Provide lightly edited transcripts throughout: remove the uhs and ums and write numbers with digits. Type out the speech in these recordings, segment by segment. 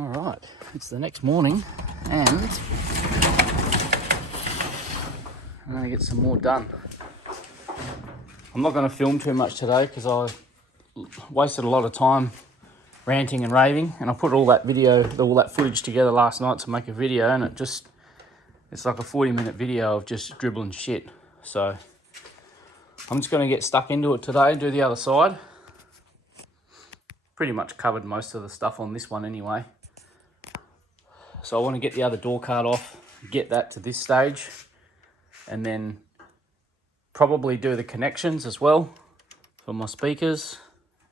All right, it's the next morning and I'm going to get some more done. I'm not going to film too much today because I wasted a lot of time ranting and raving, and I put all that footage together last night to make a video, and it's like a 40-minute video of just dribbling shit. So I'm just going to get stuck into it today and do the other side. Pretty much covered most of the stuff on this one anyway. So I want to get the other door card off, get that to this stage, and then probably do the connections as well for my speakers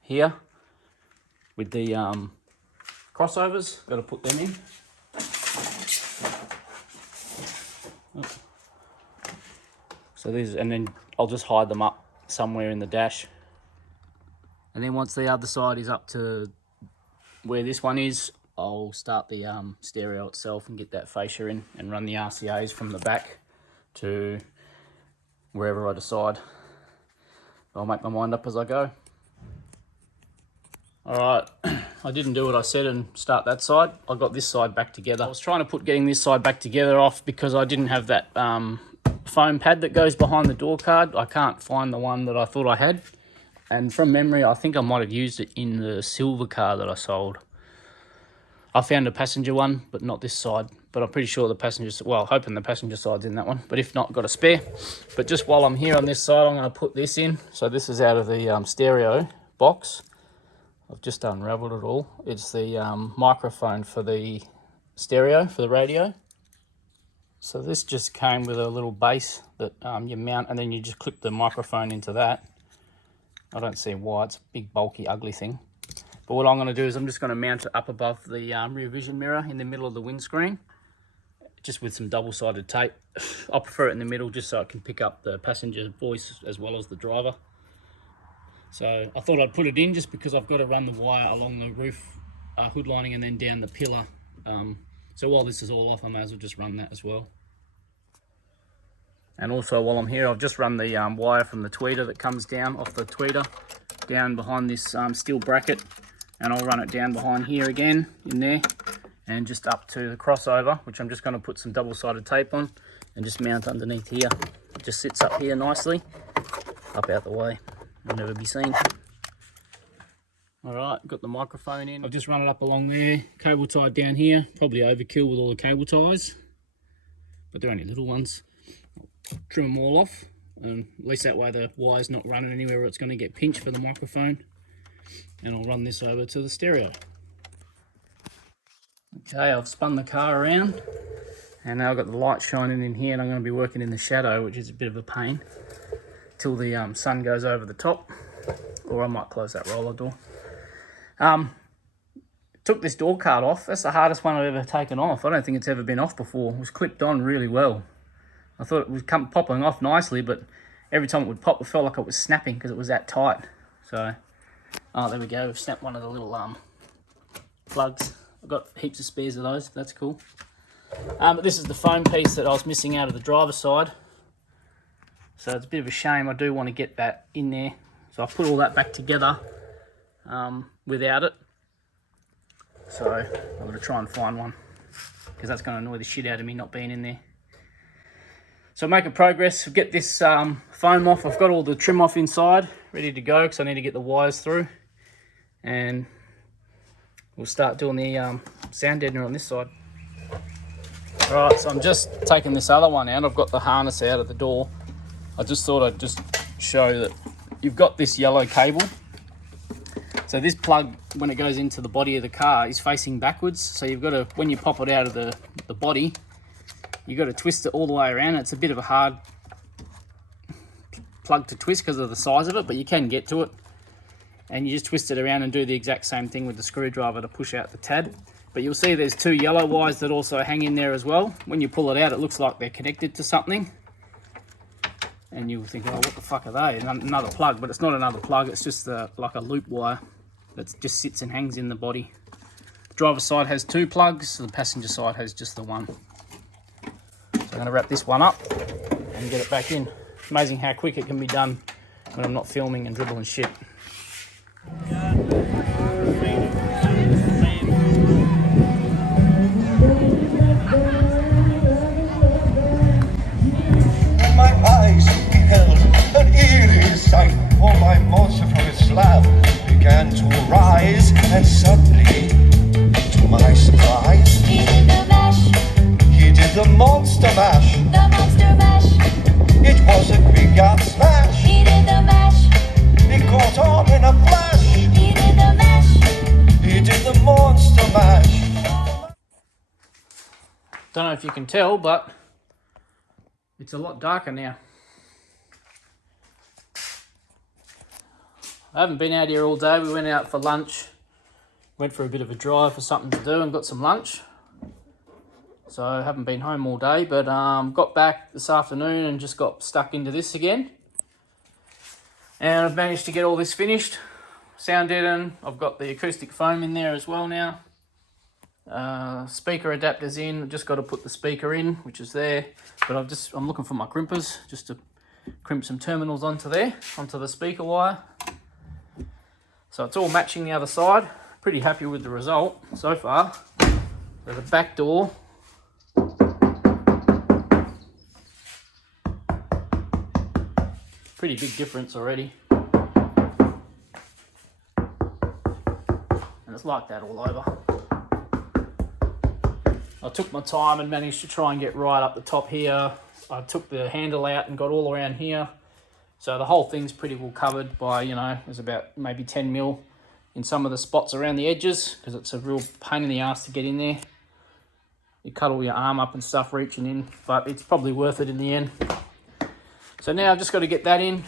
here with the crossovers. Got to put them in. So these, and then I'll just hide them up somewhere in the dash. And then once the other side is up to where this one is, I'll start the stereo itself and get that fascia in and run the RCAs from the back to wherever I decide. I'll make my mind up as I go. All right, I didn't do what I said and start that side. I got this side back together. I was trying to put getting this side back together off because I didn't have that foam pad that goes behind the door card. I can't find the one that I thought I had. And from memory, I think I might have used it in the silver car that I sold. I found a passenger one, but not this side. But I'm pretty sure the passenger, well, hoping the passenger side's in that one. But if not, got a spare. But just while I'm here on this side, I'm going to put this in. So this is out of the stereo box. I've just unraveled it all. It's the microphone for the stereo, for the radio. So this just came with a little base that you mount, and then you just clip the microphone into that. I don't see why, it's a big, bulky, ugly thing. But what I'm going to do is I'm just going to mount it up above the rear vision mirror in the middle of the windscreen, just with some double-sided tape. I prefer it in the middle just so it can pick up the passenger voice as well as the driver. So I thought I'd put it in just because I've got to run the wire along the roof hood lining and then down the pillar. So while this is all off, I may as well just run that as well. And also while I'm here, I've just run the wire from the tweeter that comes down off the tweeter down behind this steel bracket, and I'll run it down behind here again in there and just up to the crossover, which I'm just going to put some double-sided tape on and just mount underneath here. It just sits up here nicely, up out the way. Will never be seen. All right, got the microphone in. I've just run it up along there, cable tied down here. Probably overkill with all the cable ties, but they're only little ones. I'll trim them all off, and at least that way the wire's not running anywhere where it's going to get pinched for the microphone. And I'll run this over to the stereo. Okay, I've spun the car around, and now I've got the light shining in here, and I'm going to be working in the shadow, which is a bit of a pain, till the sun goes over the top, or I might close that roller door. Took this door card off. That's the hardest one I've ever taken off. I don't think it's ever been off before. It was clipped on really well. I thought it was popping off nicely, but every time it would pop, it felt like it was snapping because it was that tight. So, oh, there we go. We've snapped one of the little plugs. I've got heaps of spares of those. That's cool. But this is the foam piece that I was missing out of the driver's side. So it's a bit of a shame. I do want to get that in there. So I've put all that back together without it. So I'm going to try and find one because that's going to annoy the shit out of me not being in there. So making progress. Get this foam off. I've got all the trim off inside, ready to go because I need to get the wires through. And we'll start doing the sound deadener on this side. Alright, so I'm just taking this other one out. I've got the harness out of the door. I just thought I'd just show that you've got this yellow cable. So this plug, when it goes into the body of the car, is facing backwards. So you've got to, when you pop it out of the body, you've got to twist it all the way around. It's a bit of a hard plug to twist because of the size of it, but you can get to it. And you just twist it around and do the exact same thing with the screwdriver to push out the tab. But you'll see there's two yellow wires that also hang in there as well. When you pull it out, it looks like they're connected to something. And you'll think, oh, what the fuck are they? Another plug, but it's not another plug. It's just like a loop wire that just sits and hangs in the body. The driver's side has two plugs. The passenger side has just the one. So I'm going to wrap this one up and get it back in. Amazing how quick it can be done when I'm not filming and dribbling shit. began to rise, and suddenly, to my surprise, He did the mash, he did the monster mash. the monster mash. It was a quick out smash. He did the mash, It caught on in a flash. he did the mash. He did the monster mash. Don't know if you can tell, but it's a lot darker now. I haven't been out here all day. We went out for lunch, went for a bit of a drive for something to do and got some lunch. So I haven't been home all day, but got back this afternoon and just got stuck into this again. And I've managed to get all this finished. Sound deaden. I've got the acoustic foam in there as well now. Speaker adapters in. I've just got to put the speaker in, which is there. But I'm looking for my crimpers just to crimp some terminals onto there, onto the speaker wire. So it's all matching the other side. Pretty happy with the result so far. So the back door. Pretty big difference already. And it's like that all over. I took my time and managed to try and get right up the top here. I took the handle out and got all around here. So the whole thing's pretty well covered by, you know, there's about maybe 10 mil in some of the spots around the edges, because it's a real pain in the ass to get in there. You cut all your arm up and stuff reaching in, but it's probably worth it in the end. So now I've just got to get that in,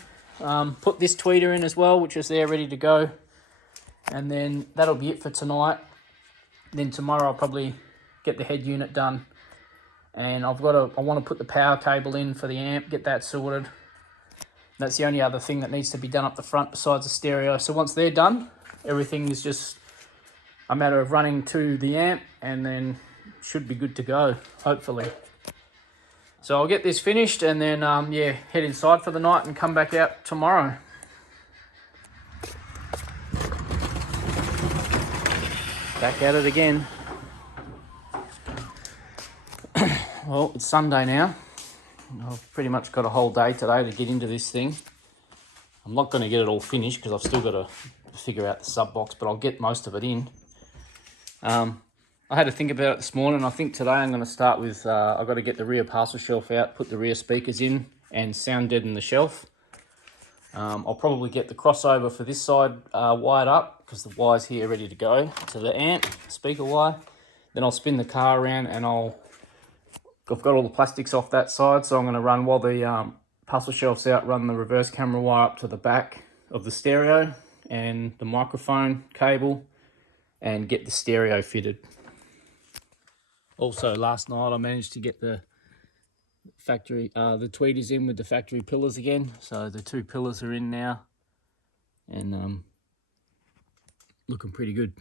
put this tweeter in as well, which is there ready to go. And then that'll be it for tonight. Then tomorrow I'll probably get the head unit done. And I want to put the power cable in for the amp, get that sorted. That's the only other thing that needs to be done up the front besides the stereo. So once they're done, everything is just a matter of running to the amp and then should be good to go, hopefully. So I'll get this finished and then, yeah, head inside for the night and come back out tomorrow. Back at it again. Well, it's Sunday now. I've pretty much got a whole day today to get into this thing. I'm not going to get it all finished because I've still got to figure out the sub box, but I'll get most of it in. I had to think about it this morning. I think today I'm going to start with, I've got to get the rear parcel shelf out, put the rear speakers in and sound deaden the shelf. I'll probably get the crossover for this side wired up because the wire's here ready to go to the amp, speaker wire. Then I'll spin the car around and I've got all the plastics off that side, so I'm going to run, while the parcel shelf's out, run the reverse camera wire up to the back of the stereo and the microphone cable and get the stereo fitted. Also, last night I managed to get the factory, the tweeters in with the factory pillars again. So the two pillars are in now and looking pretty good.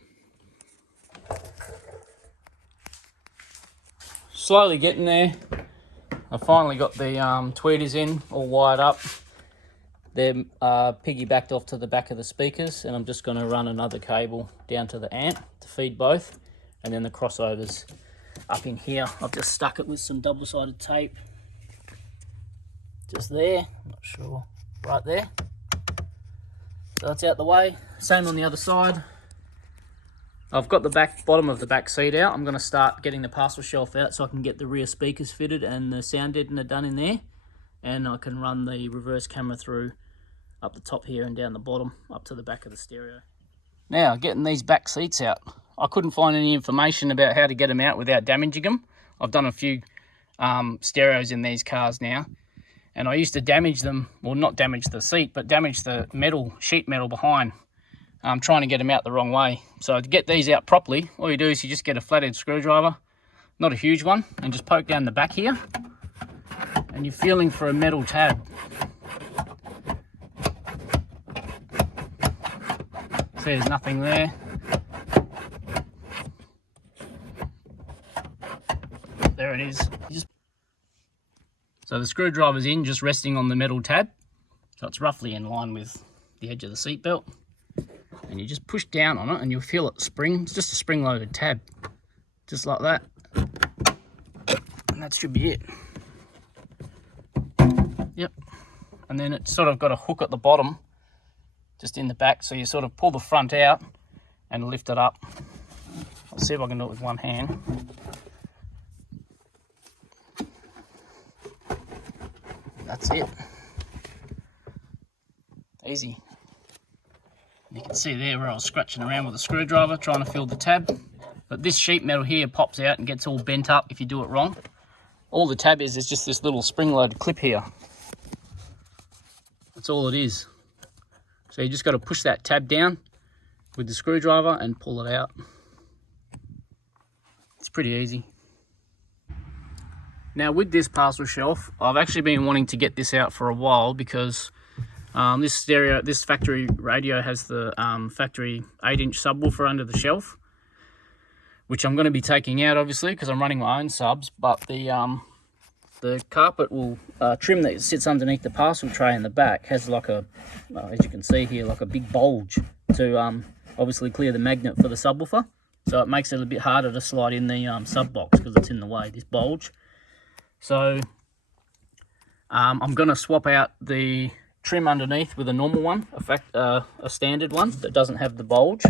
Slowly getting there. I finally got the tweeters in, all wired up. They're piggybacked off to the back of the speakers, and I'm just going to run another cable down to the amp to feed both, and then the crossovers up in here. I've just stuck it with some double-sided tape. Just there, I'm not sure, right there. So that's out the way. Same on the other side. I've got the bottom of the back seat out. I'm going to start getting the parcel shelf out so I can get the rear speakers fitted and the sound deadener done in there. And I can run the reverse camera through up the top here and down the bottom up to the back of the stereo. Now, getting these back seats out. I couldn't find any information about how to get them out without damaging them. I've done a few stereos in these cars now. And I used to damage them, well, not damage the seat, but damage the metal, sheet metal behind. I'm trying to get them out the wrong way. So to get these out properly, all you do is you just get a flathead screwdriver, not a huge one, and just poke down the back here. And you're feeling for a metal tab. See, there's nothing there. There it is. So the screwdriver's in, just resting on the metal tab. So it's roughly in line with the edge of the seat belt. And you just push down on it and you'll feel it spring. It's just a spring-loaded tab, just like that. And that should be it. Yep. And then it's sort of got a hook at the bottom just in the back. So you sort of pull the front out and lift it up. I'll see if I can do it with one hand. That's it. Easy. You can see there where I was scratching around with a screwdriver trying to fill the tab. But this sheet metal here pops out and gets all bent up if you do it wrong. All the tab is just this little spring-loaded clip here. That's all it is. So you just got to push that tab down with the screwdriver and pull it out. It's pretty easy. Now with this parcel shelf, I've actually been wanting to get this out for a while because this factory radio has the factory 8-inch subwoofer under the shelf, which I'm going to be taking out obviously because I'm running my own subs, but the carpet will trim that sits underneath the parcel tray in the back has like a, as you can see here, like a big bulge to obviously clear the magnet for the subwoofer. So it makes it a bit harder to slide in the sub box because it's in the way, this bulge. So I'm going to swap out the trim underneath with a normal one, a standard one that doesn't have the bulge,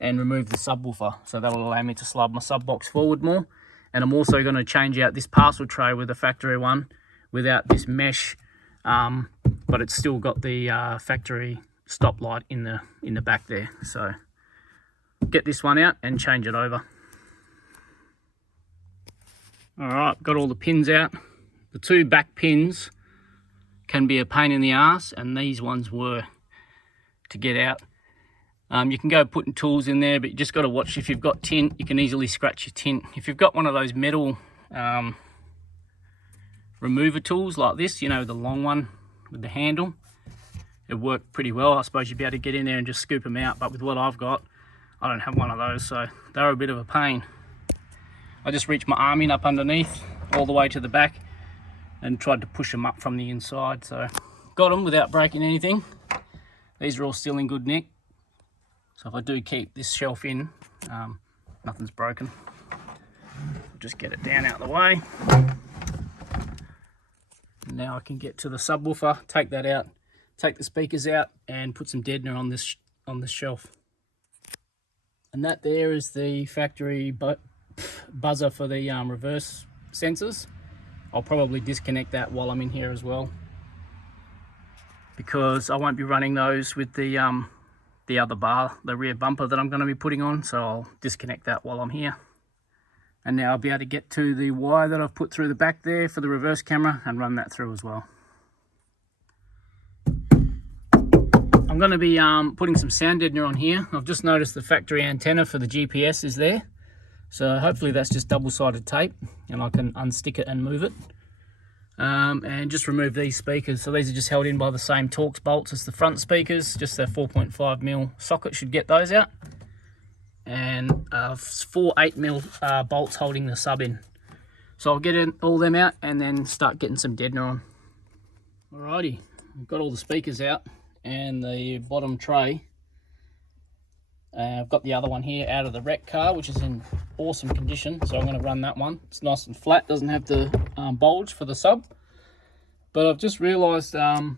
and remove the subwoofer. So that will allow me to slide my sub box forward more. And I'm also going to change out this parcel tray with a factory one without this mesh, but it's still got the factory stop light in the back there. So get this one out and change it over. Alright, got all the pins out. The two back pins can be a pain in the ass, and these ones were to get out. You can go putting tools in there, but you just got to watch. If you've got tint, you can easily scratch your tint. If you've got one of those metal remover tools like this, you know, the long one with the handle, it worked pretty well. I suppose you'd be able to get in there and just scoop them out, but with what I've got, I don't have one of those, so they're a bit of a pain. I just reached my arm in up underneath all the way to the back and tried to push them up from the inside, so got them without breaking anything. These are all still in good nick, so if I do keep this shelf in, nothing's broken. Just get it down out of the way. Now I can get to the subwoofer, take that out, take the speakers out, and put some deadener on this shelf. And that there is the factory buzzer for the reverse sensors. I'll probably disconnect that while I'm in here as well, because I won't be running those with the other bar, the rear bumper that I'm going to be putting on, so I'll disconnect that while I'm here. And now I'll be able to get to the wire that I've put through the back there for the reverse camera and run that through as well. I'm going to be putting some sound deadener on here. I've just noticed the factory antenna for the GPS is there. So hopefully that's just double-sided tape and I can unstick it and move it. And just remove these speakers. So these are just held in by the same Torx bolts as the front speakers. Just their 4.5mm socket should get those out. And 4 8mm bolts holding the sub in. So I'll get all them out and then start getting some deadener on. Alrighty, I've got all the speakers out and the bottom tray. I've got the other one here out of the wreck car, which is in awesome condition, so I'm going to run that one. It's nice and flat, doesn't have the bulge for the sub. But I've just realised I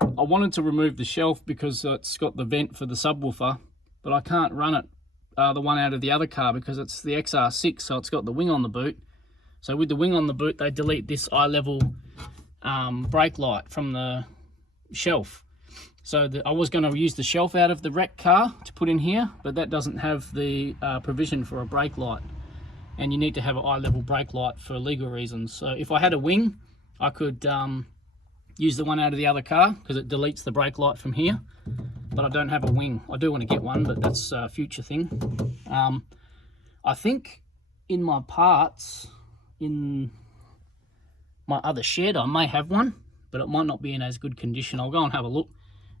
wanted to remove the shelf because it's got the vent for the subwoofer, but I can't run it, the one out of the other car, because it's the XR6, so it's got the wing on the boot. So with the wing on the boot, they delete this eye level brake light from the shelf. So I was going to use the shelf out of the wreck car to put in here, but that doesn't have the provision for a brake light. And you need to have an eye level brake light for legal reasons. So if I had a wing, I could use the one out of the other car because it deletes the brake light from here. But I don't have a wing. I do want to get one, but that's a future thing. I think in my parts, in my other shed, I may have one, but it might not be in as good condition. I'll go and have a look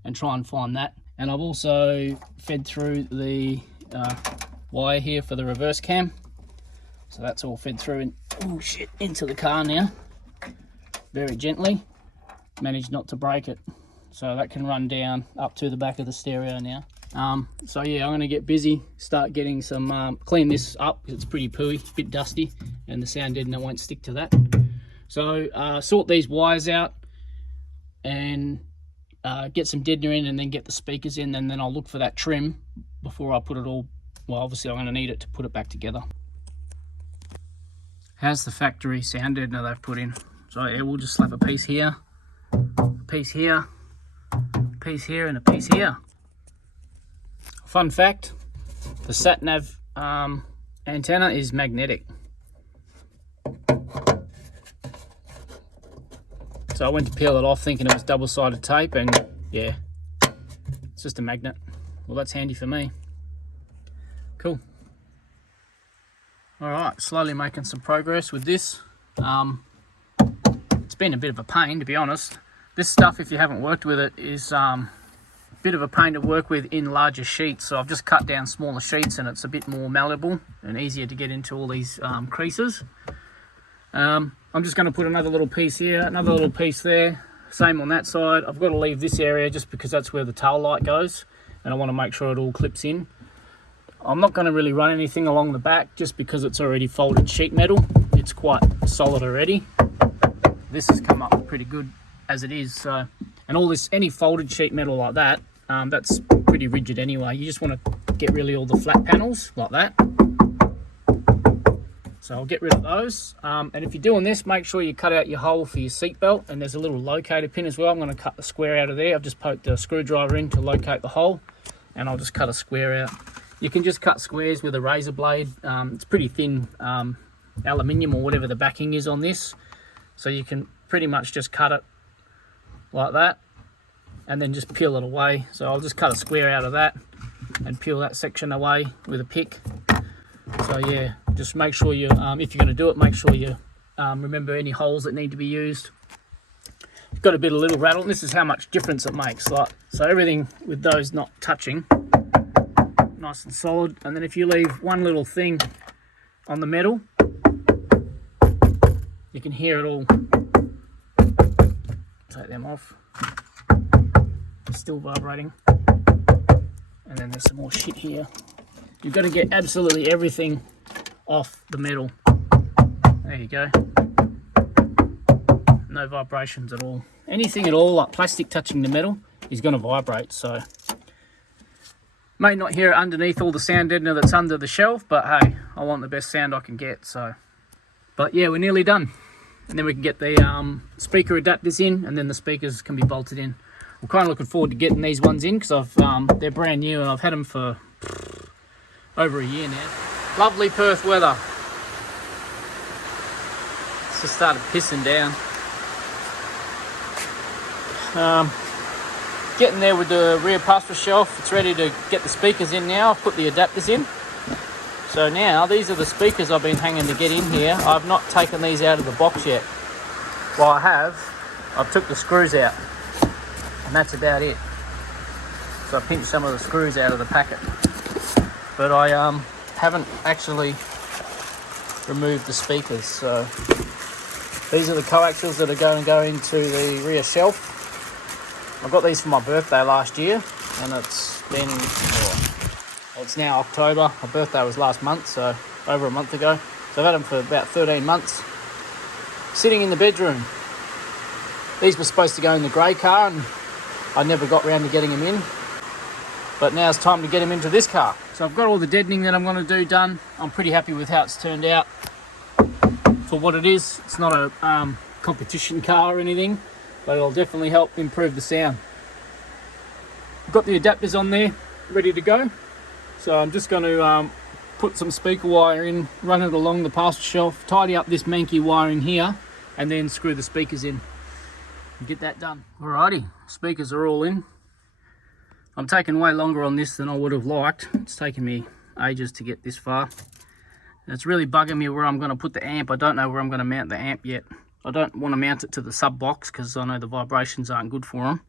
and try and find that. And I've also fed through the wire here for the reverse cam, so that's all fed through into the car now very gently. Managed not to break it, so that can run down up to the back of the stereo now. So yeah, I'm going to get busy, start getting some clean this up because it's pretty pooey, a bit dusty, and the sound deadener won't stick to that. So sort these wires out and get some deadener in and then get the speakers in, and then I'll look for that trim before I put it all, well obviously I'm going to need it to put it back together. How's the factory sound deadener they've put in? So yeah, we'll just slap a piece here, a piece here, a piece here, and a piece here. Fun fact, the sat-nav antenna is magnetic. So I went to peel it off thinking it was double-sided tape, and yeah, it's just a magnet. Well, that's handy for me. Cool. All right, slowly making some progress with this. It's been a bit of a pain, to be honest. This stuff, if you haven't worked with it, is a bit of a pain to work with in larger sheets. So I've just cut down smaller sheets, and it's a bit more malleable and easier to get into all these creases. I'm just going to put another little piece here, another little piece there, same on that side. I've got to leave this area just because that's where the tail light goes, and I want to make sure it all clips in. I'm not going to really run anything along the back just because it's already folded sheet metal. It's quite solid already. This has come up pretty good as it is. So, and all this, any folded sheet metal like that, that's pretty rigid anyway. You just want to get really all the flat panels like that. So I'll get rid of those. And if you're doing this, make sure you cut out your hole for your seat belt, and there's a little locator pin as well. I'm going to cut the square out of there. I've just poked a screwdriver in to locate the hole, and I'll just cut a square out. You can just cut squares with a razor blade. It's pretty thin aluminium or whatever the backing is on this, so you can pretty much just cut it like that and then just peel it away. So I'll just cut a square out of that and peel that section away with a pick. So yeah, just make sure you, if you're going to do it, make sure you remember any holes that need to be used. I've got a bit of little rattle, and this is how much difference it makes. Like, so everything with those not touching, nice and solid. And then if you leave one little thing on the metal, you can hear it all. Take them off. It's still vibrating. And then there's some more shit here. You've got to get absolutely everything off the metal. There you go. No vibrations at all. Anything at all, like plastic touching the metal, is going to vibrate. So may not hear it underneath all the sound deadener that's under the shelf, but hey, I want the best sound I can get. So, but yeah, we're nearly done. And then we can get the speaker adapters in, and then the speakers can be bolted in. I'm kind of looking forward to getting these ones in because they're brand new and I've had them for over a year now. Lovely Perth weather. It's just started pissing down. Getting there with the rear parcel shelf. It's ready to get the speakers in now. I've put the adapters in. So now these are the speakers I've been hanging to get in here. I've not taken these out of the box yet. Well, I have. I've took the screws out, and that's about it. So I pinched some of the screws out of the packet, but I haven't actually removed the speakers. So these are the coaxials that are going to go into the rear shelf. I got these for my birthday last year, and it's been, it's now October. My birthday was last month, so over a month ago. So I've had them for about 13 months, sitting in the bedroom. These were supposed to go in the grey car, and I never got round to getting them in. But now it's time to get them into this car. So I've got all the deadening that I'm going to do done. I'm pretty happy with how it's turned out for what it is. It's not a competition car or anything, but it'll definitely help improve the sound. I've got the adapters on there, ready to go. So I'm just going to put some speaker wire in, run it along the parcel shelf, tidy up this manky wiring here, and then screw the speakers in and get that done. Alrighty, speakers are all in. I'm taking way longer on this than I would have liked. It's taken me ages to get this far. And it's really bugging me where I'm going to put the amp. I don't know where I'm going to mount the amp yet. I don't want to mount it to the sub box because I know the vibrations aren't good for them.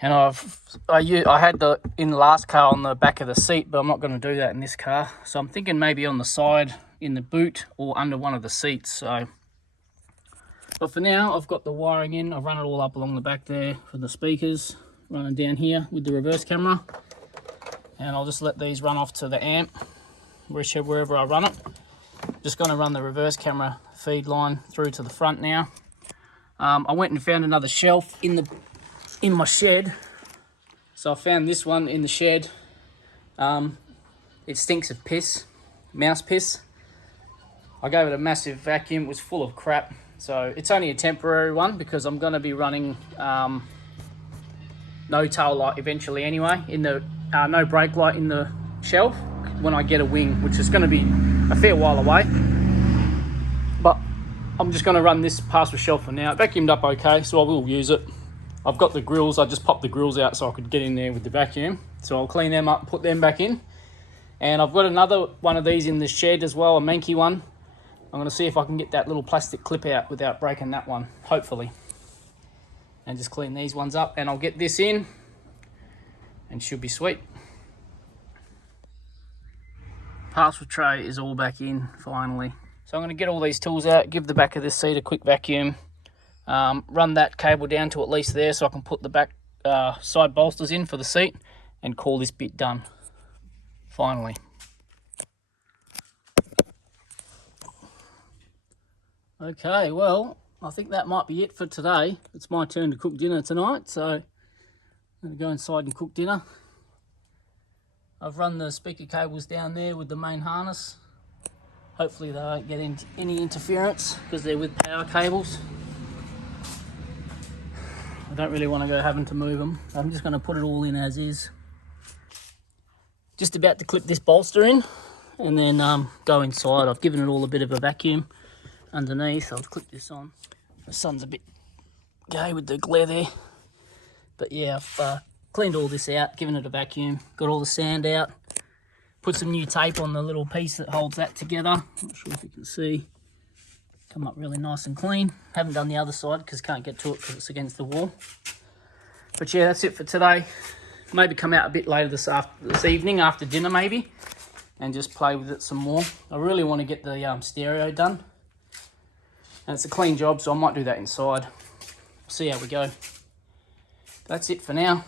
And I had the in the last car on the back of the seat, but I'm not going to do that in this car. So I'm thinking maybe on the side in the boot or under one of the seats. So, but for now, I've got the wiring in. I've run it all up along the back there for the speakers, running down here with the reverse camera, and I'll just let these run off to the amp wherever I run it. Just going to run the reverse camera feed line through to the front now. I went and found another shelf in the in my shed. So I found this one in the shed. It stinks of piss, mouse piss. I gave it a massive vacuum. It was full of crap. So it's only a temporary one because I'm going to be running no tail light eventually anyway, in the no brake light in the shelf when I get a wing, which is going to be a fair while away. But I'm just going to run this parcel shelf for now. It vacuumed up okay, so I will use it. I've got the grills. I just popped the grills out so I could get in there with the vacuum. So I'll clean them up, put them back in. And I've got another one of these in the shed as well, a manky one. I'm going to see if I can get that little plastic clip out without breaking that one, hopefully. And just clean these ones up, and I'll get this in and should be sweet. Parcel tray is all back in finally. So I'm going to get all these tools out, give the back of this seat a quick vacuum, run that cable down to at least there so I can put the back side bolsters in for the seat and call this bit done finally. Okay, well, I think that might be it for today. It's my turn to cook dinner tonight, so I'm going to go inside and cook dinner. I've run the speaker cables down there with the main harness. Hopefully they won't get any interference because they're with power cables. I don't really want to go having to move them. I'm just going to put it all in as is. Just about to clip this bolster in and then go inside. I've given it all a bit of a vacuum underneath. I'll clip this on. The sun's a bit gay with the glare there. But yeah, I've cleaned all this out, given it a vacuum, got all the sand out, put some new tape on the little piece that holds that together. Not sure if you can see. Come up really nice and clean. Haven't done the other side because can't get to it because it's against the wall. But yeah, that's it for today. Maybe come out a bit later this evening after dinner maybe and just play with it some more. I really want to get the stereo done. And it's a clean job, so I might do that inside. See how we go. That's it for now.